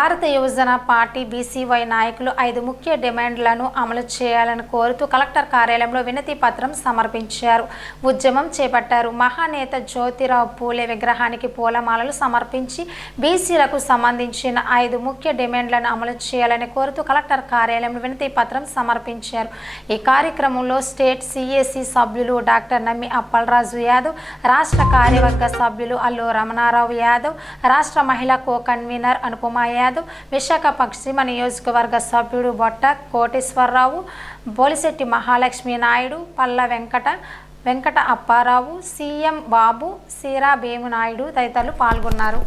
భారత యువజన party BCY నాయకులు 5 ముఖ్య డిమాండ్లను అమలు చేయాలని కోరుతూ కలెక్టర్ కార్యాలయంలో వినతి పత్రం సమర్పించారు. ఉద్యమం చేపట్టారు. మహానేత జ్యోతిరావు పూలే విగ్రహానికి పూలమాలలు సమర్పించి బీసీలకు సంబంధించిన 5 ముఖ్య డిమాండ్లను అమలు చేయాలని కోరుతూ కలెక్టర్ కార్యాలయంలో వినతి పత్రం సమర్పించారు. ఈ కార్యక్రమంలో స్టేట్ సిఏసి సభ్యులు డాక్టర్ నమ్మి అప్పలరాజు యాదవ్, రాష్ట్ర కార్యవర్గ సభ్యులు అల్లు రమణారావు యాదవ్, రాష్ట్ర మహిళా కో కన్వీనర్ అనుపమ యాదవ్, విశాఖ పశ్చిమ నియోజకవర్గ సభ్యుడు బొట్ట కోటేశ్వరరావు, బోలిశెట్టి మహాలక్ష్మి నాయుడు, పల్ల వెంకట అప్పారావు, సీఎం బాబు, సీరా భీము నాయుడు తదితరులు పాల్గొన్నారు.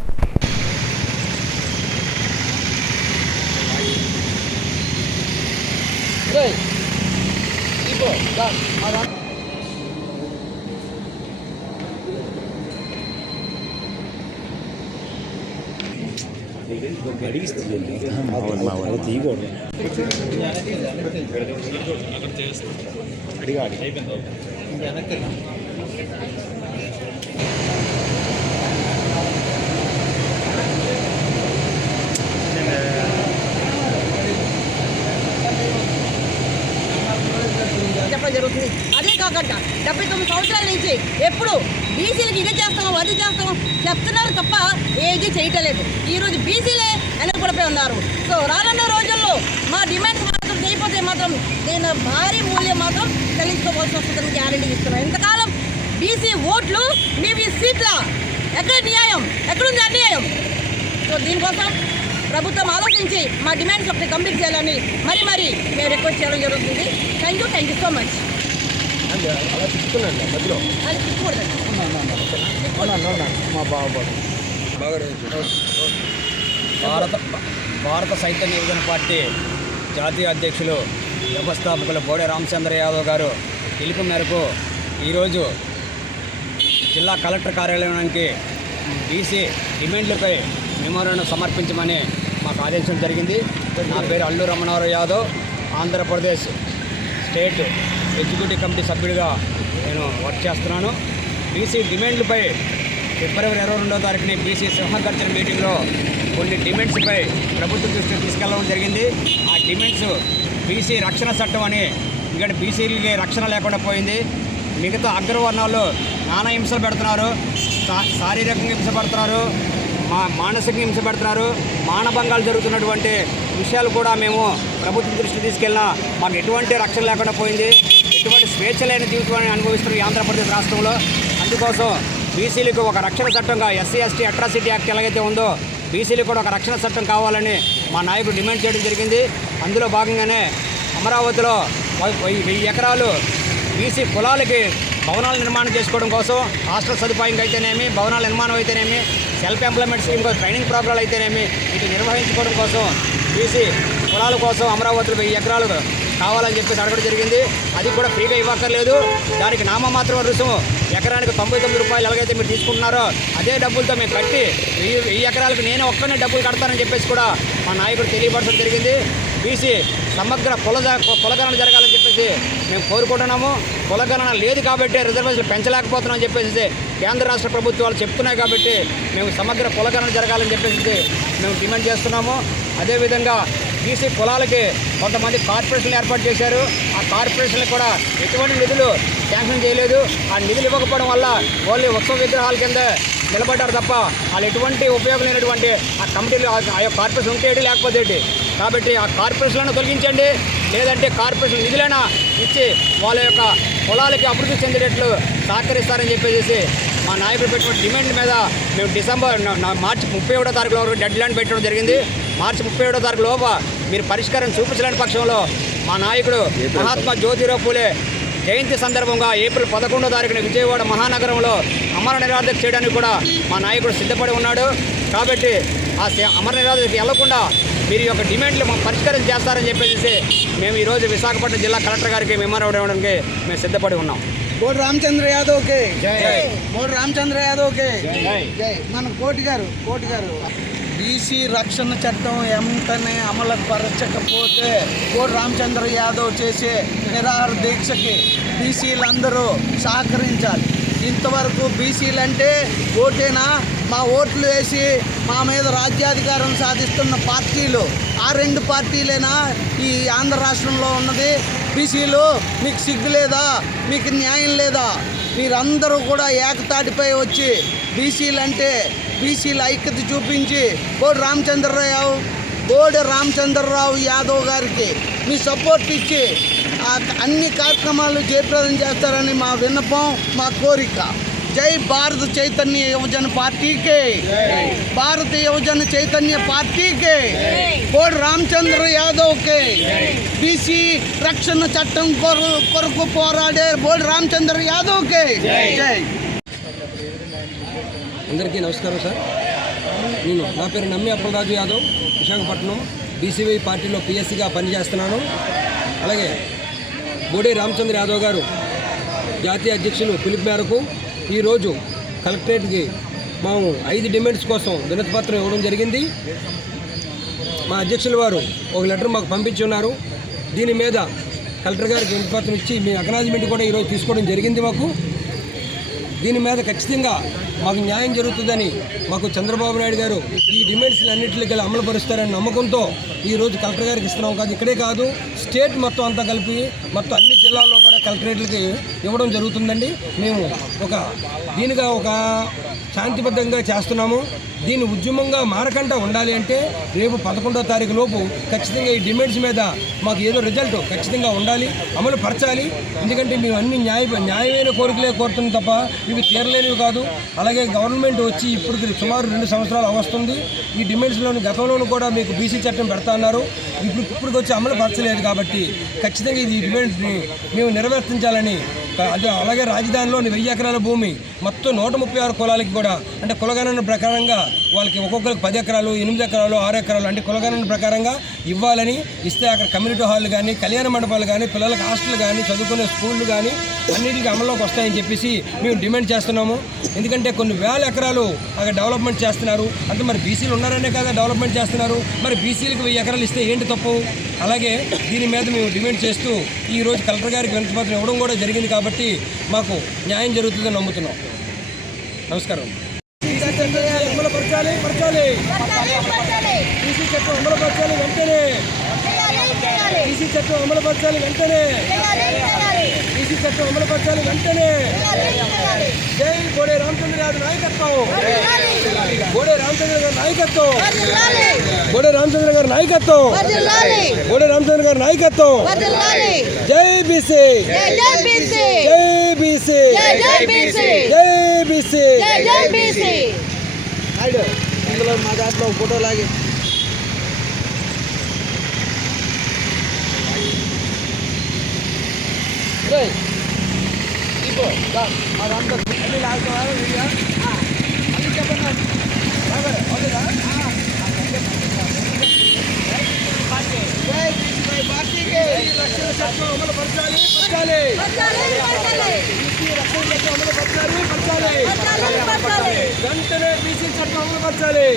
చెప్పడం జరుగుతుంది. అదే కాకుండా 79 సంవత్సరాల నుంచి ఎప్పుడు బీసీలకు ఇది చేస్తామో అది చేస్తామో చెప్తున్నారు తప్ప ఏది చేయటలేదు. ఈరోజు బీసీలే వెనకబడిపోయి ఉన్నారు. సో రానున్న రోజుల్లో మా డిమాండ్స్ మాత్రం చేయకపోతే మాత్రం నేను భారీ మూల్యం మాత్రం చెల్లించుకోవాల్సి వస్తుందని గ్యారెంటీ ఇస్తున్నాను. ఇంతకాలం బీసీ ఓట్లు మీ సీట్ల ఎక్కడ న్యాయం, ఎక్కడుంది అన్యాయం? సో దీనికోసం ప్రభుత్వం ఆలోచించి మా డిమాండ్స్ ఒకటి కంప్లీట్ చేయాలని మరి మేము రిక్వెస్ట్ చేయడం జరుగుతుంది. Thank you so much. భారత చైతన్య యువజన పార్టీ జాతీయ అధ్యక్షులు వ్యవస్థాపకులు బోడే రామచంద్ర యాదవ్ గారు పిలుపు మేరకు ఈరోజు జిల్లా కలెక్టర్ కార్యాలయానికి బీసీ డిమాండ్లపై మెమోరాండం సమర్పించమని మాకు ఆదేశించడం జరిగింది. నా పేరు Allu Ramanarao Yadav, Andhra Pradesh state executive committee సభ్యుడిగా నేను వర్క్ చేస్తున్నాను. బీసీ డిమాండ్లపై ఫిబ్రవరి 22వ తారీఖున బీసీ సింహగర్జన మీటింగ్లో కొన్ని డిమాండ్స్పై ప్రభుత్వ దృష్టికి తీసుకెళ్లడం జరిగింది. ఆ డిమాండ్స్ బీసీ రక్షణ చట్టం అని, ఇక్కడ బీసీలకి రక్షణ లేకుండా పోయింది. మిగతా అగ్రవర్ణాల్లో నానా హింసలు పెడుతున్నారు, శారీరకంగా హింస పెడుతున్నారు, మానసిక హింస పెడుతున్నారు, మానభంగాలు జరుగుతున్నటువంటి విషయాలు కూడా మేము ప్రభుత్వం దృష్టికి తీసుకెళ్ళినా మాకు ఎటువంటి రక్షణ లేకుండా పోయింది. ఎటువంటి స్వేచ్ఛ లేని జీవితాన్ని అనుభవిస్తున్న ఈ ఆంధ్రప్రదేశ్ రాష్ట్రంలో. అందుకోసం బీసీలకు ఒక రక్షణ చట్టంగా ఎస్సీ ఎస్టీ అట్రాసిటీ యాక్ట్ ఎలాగైతే ఉందో బీసీలకు కూడా ఒక రక్షణ చట్టం కావాలని మా నాయకుడు డిమాండ్ చేయడం జరిగింది. అందులో భాగంగానే అమరావతిలో 1000 ఎకరాలు బీసీ కులాలకి భవనాల నిర్మాణం చేసుకోవడం కోసం, హాస్టల్ సదుపాయం అయితేనేమి, భవనాల నిర్మాణం అయితేనేమి, సెల్ఫ్ ఎంప్లాయ్మెంట్ స్కీమ్ కోసం ట్రైనింగ్ ప్రోగ్రాలు అయితేనేమి వీటిని నిర్వహించుకోవడం కోసం బీసీ కులాల కోసం అమరావతిలో 1000 ఎకరాలు కావాలని చెప్పేసి అడగడం జరిగింది. అది కూడా ఫ్రీగా ఇవ్వక్కర్లేదు. దానికి నామమాత్రం రుసుము ఎకరానికి 99 రూపాయలు ఎలాగైతే మీరు తీసుకుంటున్నారో అదే డబ్బులతో మేము కట్టి 1000 ఎకరాలకు నేను ఒక్కనే డబ్బులు కడతానని చెప్పేసి కూడా మా నాయకుడు తెలియపరచడం జరిగింది. బీసీ సమగ్ర కులగణన జరగాలని చెప్పేసి మేము కోరుకుంటున్నాము. కులగణన లేదు కాబట్టి రిజర్వేషన్లు పెంచలేకపోతున్నాం అని చెప్పేసి కేంద్ర రాష్ట్ర ప్రభుత్వాలు చెప్తున్నాయి కాబట్టి మేము సమగ్ర కులగణన జరగాలని చెప్పేసి మేము డిమాండ్ చేస్తున్నాము. అదేవిధంగా బీసీ కులాలకి కొంతమంది కార్పొరేషన్లు ఏర్పాటు చేశారు. ఆ కార్పొరేషన్లు కూడా ఎటువంటి నిధులు శాంక్షన్ చేయలేదు. ఆ నిధులు ఇవ్వకపోవడం వల్ల ఓన్లీ ఉత్సవ విగ్రహాల కింద నిలబడ్డారు తప్ప వాళ్ళు ఎటువంటి ఉపయోగం లేనటువంటి ఆ కమిటీలు ఆ యొక్క కార్పొరేషన్ ఉంటే లేకపోతే కాబట్టి ఆ కార్పొరేషన్లను తొలగించండి, లేదంటే కార్పొరేషన్ నిధులైనా ఇచ్చి వాళ్ళ యొక్క కులాలకి అభివృద్ధి చెందేటట్లు సహకరిస్తారని చెప్పేసి మా నాయకులు పెట్టిన డిమాండ్ మీద మేము మార్చి 31వ తారీఖు వరకు డెడ్ లైన్ పెట్టడం జరిగింది. మార్చి 31వ తారీఖు లోప మీరు పరిష్కారం చూపించలేని పక్షంలో మా నాయకుడు మహాత్మా జ్యోతిరావు పూలే జయంతి సందర్భంగా ఏప్రిల్ 11వ తారీఖున విజయవాడ మహానగరంలో అమర నిరాధక చేయడానికి కూడా మా నాయకుడు సిద్ధపడి ఉన్నాడు. కాబట్టి ఆ అమర నిరాధకి వెళ్లకుండా మీరు యొక్క డిమాండ్లు పరిష్కారం చేస్తారని చెప్పేసి మేము ఈరోజు విశాఖపట్నం జిల్లా కలెక్టర్ గారికి మెమోరాండం ఇవ్వడానికి మేము సిద్ధపడి ఉన్నాం. బోడి రామచంద్ర యాదవ్కి బోడి రామచంద్ర యాదవ్కి మన కోటి గారు బీసీ రక్షణ చట్టం వెంటనే అమలు పరచకపోతే బోడి రామచంద్ర యాదవ్ చేసే నిరాహార దీక్షకి బీసీలందరూ సహకరించాలి. ఇంతవరకు బీసీలు అంటే ఓటేనా మా ఓట్లు వేసి మా మీద రాజ్యాధికారం సాధిస్తున్న పార్టీలు ఆ 2 పార్టీలేనా ఈ ఆంధ్ర రాష్ట్రంలో ఉన్నది? బీసీలు మీకు సిగ్గు లేదా? మీకు న్యాయం లేదా? మీరందరూ కూడా ఏకతాటిపై వచ్చి బీసీల ఐక్యత చూపించి బోడి రామచంద్రరావు యాదవ్ గారికి మీ సపోర్ట్ ఇచ్చి అన్ని కార్యక్రమాలు జయప్రదం చేస్తారని మా విన్నపం, మా కోరిక. జై భారత చైతన్య యువజన పార్టీకి, భారత యువజన చైతన్య పార్టీకి, బోడి రామచంద్ర యాదవ్కి, బీసీ రక్షణ చట్టం కొరకు పోరాడే బోడి రామచంద్ర యాదవ్కి జై. అందరికీ నమస్కారం సార్. నా పేరు నమ్మి అప్పలరాజు యాదవ్, విశాఖపట్నం బీసీవై పార్టీలో పిఎస్సిగా పనిచేస్తున్నాను. అలాగే బోడి రామచంద్ర యాదవ్ గారు జాతీయ అధ్యక్షులు పిలుపు మేరకు ఈరోజు కలెక్టరేట్కి మేము 5 డిమాండ్స్ కోసం వినతిపత్రం ఇవ్వడం జరిగింది. మా అధ్యక్షుల వారు ఒక లెటర్ మాకు పంపించి ఉన్నారు. దీని మీద కలెక్టర్ గారికి వినతిపత్రం ఇచ్చి మీ అక్నాలజ్మెంట్ కూడా ఈరోజు తీసుకోవడం జరిగింది. దీని మీద ఖచ్చితంగా మాకు న్యాయం జరుగుతుందని మాకు చంద్రబాబు నాయుడు గారు ఈ డిమాండ్స్ని అన్నింటికి అమలు పరుస్తారని నమ్మకంతో ఈరోజు కలెక్టర్ గారికి ఇస్తున్నాం. కాదు ఇక్కడే కాదు, స్టేట్ మొత్తం అంతా కలిపి మొత్తం అన్ని జిల్లాల్లో కూడా కలెక్టరేట్లకి ఇవ్వడం జరుగుతుందండి. మేము దీనిగా ఒక శాంతిబద్ధంగా చేస్తున్నాము. దీన్ని ఉద్యమంగా మారకుండా ఉండాలి అంటే రేపు 11వ తారీఖు లోపు ఖచ్చితంగా ఈ డిమాండ్స్ మీద మాకు ఏదో రిజల్ట్ ఖచ్చితంగా ఉండాలి, అమలు పరచాలి. ఎందుకంటే మేము అన్ని న్యాయమైన కోరికలే కోరుతున్నాం తప్ప ఇవి తీరలేనివి కాదు. అలాగే గవర్నమెంట్ వచ్చి ఇప్పుడు సుమారు 2 సంవత్సరాలు అవస్తుంది. ఈ డిమాండ్స్లోని గతంలోనూ కూడా మీకు బీసీ చట్టం పెడతా అన్నారు. ఇప్పుడు వచ్చి అమలు పరచలేదు. కాబట్టి ఖచ్చితంగా ఈ డిమాండ్స్ని మేము నెరవేర్తించాలని, అలాగే రాజధానిలోని 1000 ఎకరాల భూమి మొత్తం 136 కులాలకి కూడా అంటే కులగణన ప్రకారంగా వాళ్ళకి ఒక్కొక్కరికి 10 ఎకరాలు, 8 ఎకరాలు, 6 ఎకరాలు అంటే కులగణన ప్రకారంగా ఇవ్వాలని ఇస్తే అక్కడ కమ్యూనిటీ హాల్ కానీ, కళ్యాణ మండపాలు కానీ, పిల్లలకు హాస్టల్ కానీ, చదువుకునే స్కూళ్ళు కానీ అన్నిటికీ అమల్లోకి వస్తాయని చెప్పేసి మేము డిమాండ్ చేస్తున్నాము. ఎందుకంటే కొన్ని 1000 ఎకరాలు అక్కడ డెవలప్మెంట్ చేస్తున్నారు. అంటే మరి బీసీలు ఉన్నారనే కదా డెవలప్మెంట్ చేస్తున్నారు. మరి బీసీలకు 1000 ఎకరాలు ఇస్తే ఏంటి తప్పు? అలాగే దీని మీద మేము డిమాండ్ చేస్తూ ఈరోజు కలెక్టర్ గారికి వినతిపత్రం ఇవ్వడం కూడా జరిగింది. కాబట్టి మాకు న్యాయం జరుగుతుందని నమ్ముతున్నాం. నమస్కారం. అమలుపరచాలి బీసీ చట్టం అమలుపరచాలి వెంటనే. బీసీ చట్టం అమలుపరచాలి వెంటనే. బీసీ చట్టం అమలుపరచాలి వెంటనే. జై బోడి రామచంద్ర యాదవ్ నాయకత్వం. బోడి రామచంద్ర గారి నాయకత్వం. బోడి రామచంద్ర గారి నాయకత్వం. బోడి రామచంద్ర గారి నాయకత్వం. జై బీసీ. జై బీసీ. జై బీసీ. ఇందులో మా దాంట్లో ఫోటో లాగి మా దాంట్లో అన్ని లాగుతున్నారు. చెప్పండి పార్టీకి రక్షణ చట్టం అమలు పరచాలి. వెంటనే బీసీ చట్టం అమలు పరచాలి.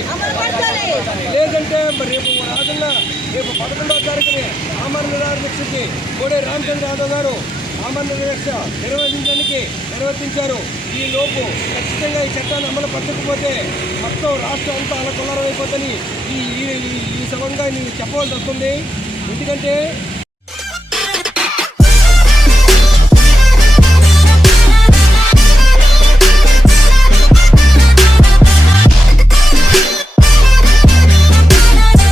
లేదంటే రేపు రాజన్న రేపు 11వ తారీఖుని ఆమరణ నిరాహారదీక్షకి బోడి రామచంద్ర యాదవ్ గారు ఆమరణ దీక్ష నిర్వర్తించారు. ఈ లోపు ఖచ్చితంగా ఈ చట్టాన్ని అమలు పరచకపోతే మొత్తం రాష్ట్రం అంతా అలకొల్లరం అయిపోతుంది. ఈ సమంగా నేను చెప్పవలసి వస్తుంది. ఎందుకంటే